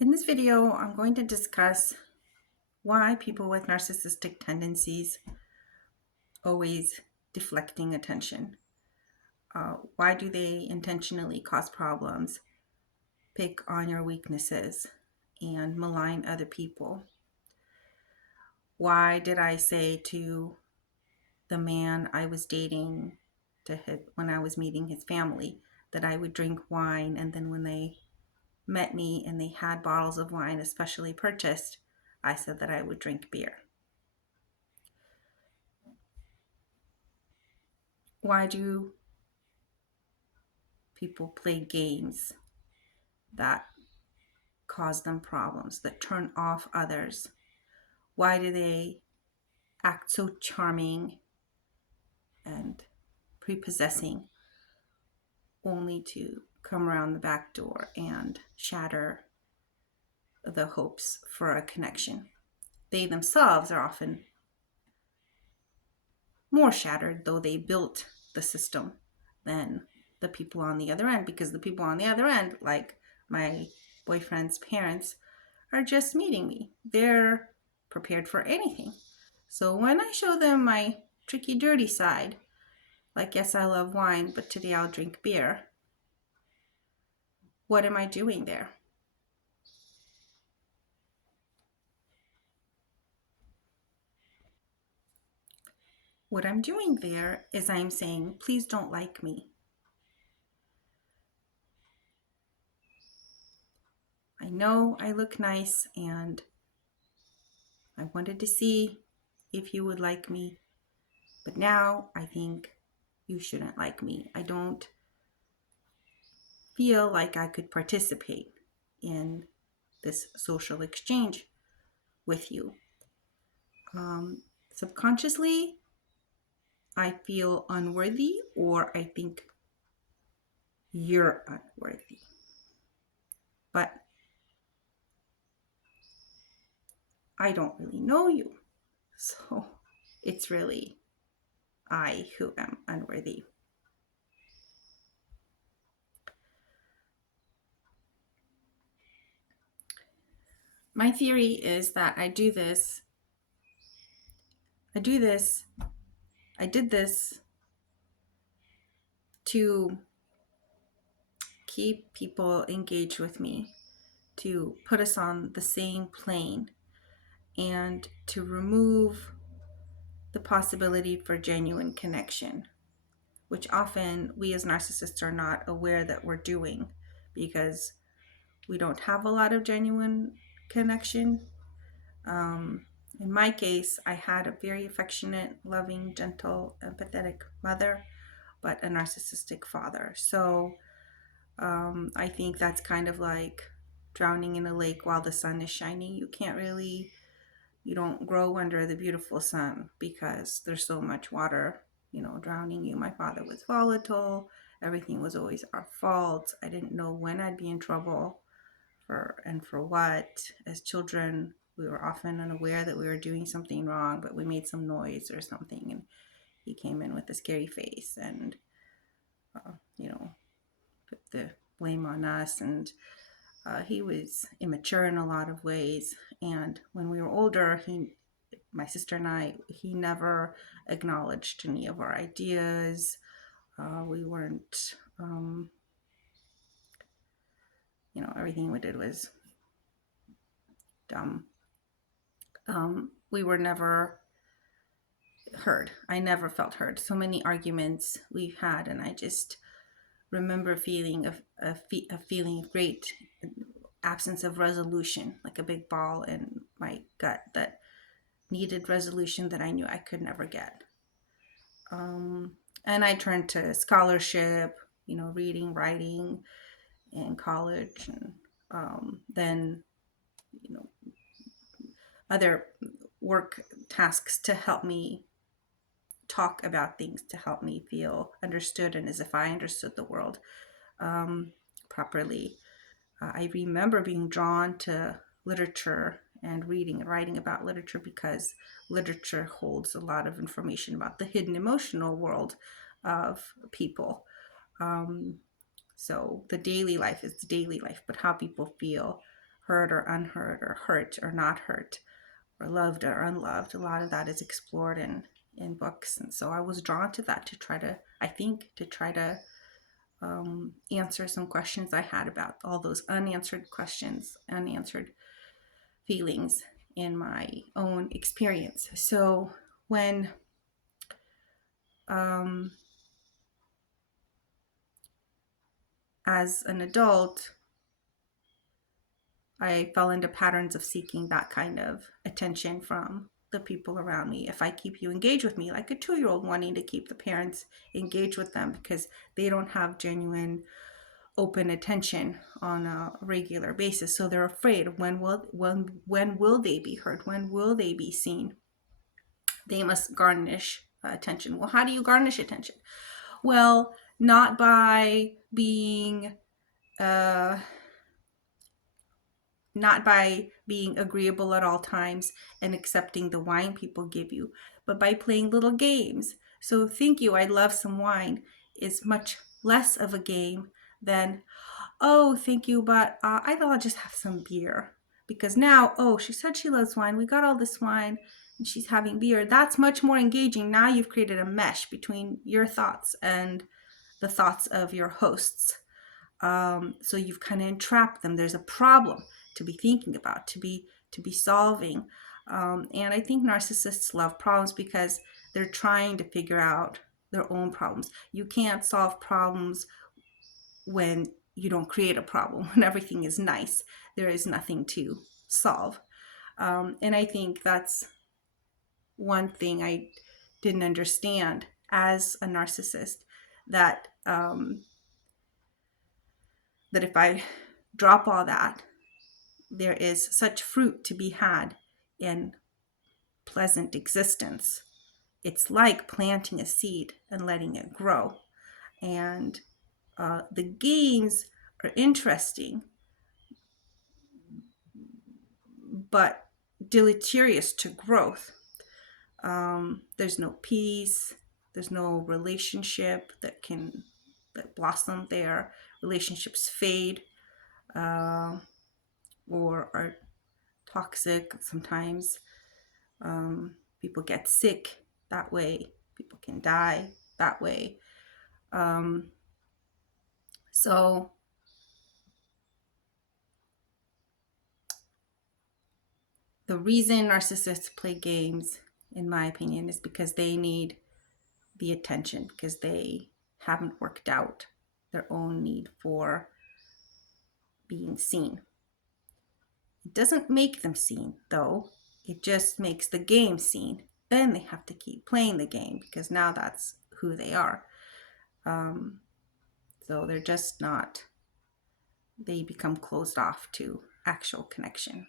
In this video, I'm going to discuss why people with narcissistic tendencies always deflecting attention. Why do they intentionally cause problems, pick on your weaknesses, and malign other people? Why did I say to the man I was dating when I was meeting his family that I would drink wine, and then when they met me and they had bottles of wine especially purchased, I said that I would drink beer? Why do people play games that cause them problems, that turn off others? Why do they act so charming and prepossessing only to come around the back door and shatter the hopes for a connection? They themselves are often more shattered, though they built the system, than the people on the other end, because the people on the other end, like my boyfriend's parents, are just meeting me. They're prepared for anything. So when I show them my tricky, dirty side, like, yes, I love wine, but today I'll drink beer, what am I doing there? What I'm doing there is I'm saying, please don't like me. I know I look nice and I wanted to see if you would like me, but now I think you shouldn't like me. I don't feel like I could participate in this social exchange with you. Subconsciously, I feel unworthy, or I think you're unworthy. But I don't really know you. So it's really I who am unworthy. My theory is that I did this, I did this to keep people engaged with me, to put us on the same plane, and to remove the possibility for genuine connection, which often we as narcissists are not aware that we're doing, because we don't have a lot of genuine connection. In my case, I had a very affectionate, loving, gentle, empathetic mother, but a narcissistic father. So I think that's kind of like drowning in a lake while the sun is shining. You don't grow under the beautiful sun because there's so much water, drowning you. My father was volatile. Everything was always our fault. I didn't know when I'd be in trouble for what. As children, we were often unaware that we were doing something wrong, but we made some noise or something, and he came in with a scary face and, put the blame on us. And he was immature in a lot of ways. And when we were older, my sister and I, he never acknowledged any of our ideas. We weren't, everything we did was dumb. We were never heard. I never felt heard. So many arguments we've had, and I just remember feeling a feeling of great absence of resolution, like a big ball in my gut that needed resolution that I knew I could never get. And I turned to scholarship, reading, writing in college, and then, other work tasks to help me talk about things, to help me feel understood and as if I understood the world properly. I remember being drawn to literature and reading and writing about literature because literature holds a lot of information about the hidden emotional world of people. So the daily life is the daily life, but how people feel heard or unheard, or hurt or not hurt, or loved or unloved. A lot of that is explored in books. And so I was drawn to that to try to, I think, to try to answer some questions I had about all those unanswered questions, unanswered feelings in my own experience. So when as an adult, I fell into patterns of seeking that kind of attention from the people around me. If I keep you engaged with me, like a 2-year-old wanting to keep the parents engaged with them because they don't have genuine open attention on a regular basis, so they're afraid, when will they be heard, when will they be seen? They must garnish attention. Well, how do you garnish attention? Well, not by being not by being agreeable at all times and accepting the wine people give you, but by playing little games. So thank you, I love some wine is much less of a game than, oh, thank you, but I thought I'll just have some beer. Because now, oh, she said she loves wine. We got all this wine and she's having beer. That's much more engaging. Now you've created a mesh between your thoughts and the thoughts of your hosts. So you've kind of entrapped them. There's a problem to be thinking about, to be solving. And I think narcissists love problems because they're trying to figure out their own problems. You can't solve problems when you don't create a problem. When everything is nice, there is nothing to solve. And I think that's one thing I didn't understand as a narcissist, that that if I drop all that, there is such fruit to be had in pleasant existence. It's like planting a seed and letting it grow. And the games are interesting, but deleterious to growth. There's no peace. There's no relationship that blossom there. Relationships fade or are toxic sometimes. People get sick that way. People can die that way. So the reason narcissists play games, in my opinion, is because they need the attention, because they haven't worked out their own need for being seen. It doesn't make them seen, though. It just makes the game seen. Then they have to keep playing the game because now that's who they are. So they're just not, they become closed off to actual connection.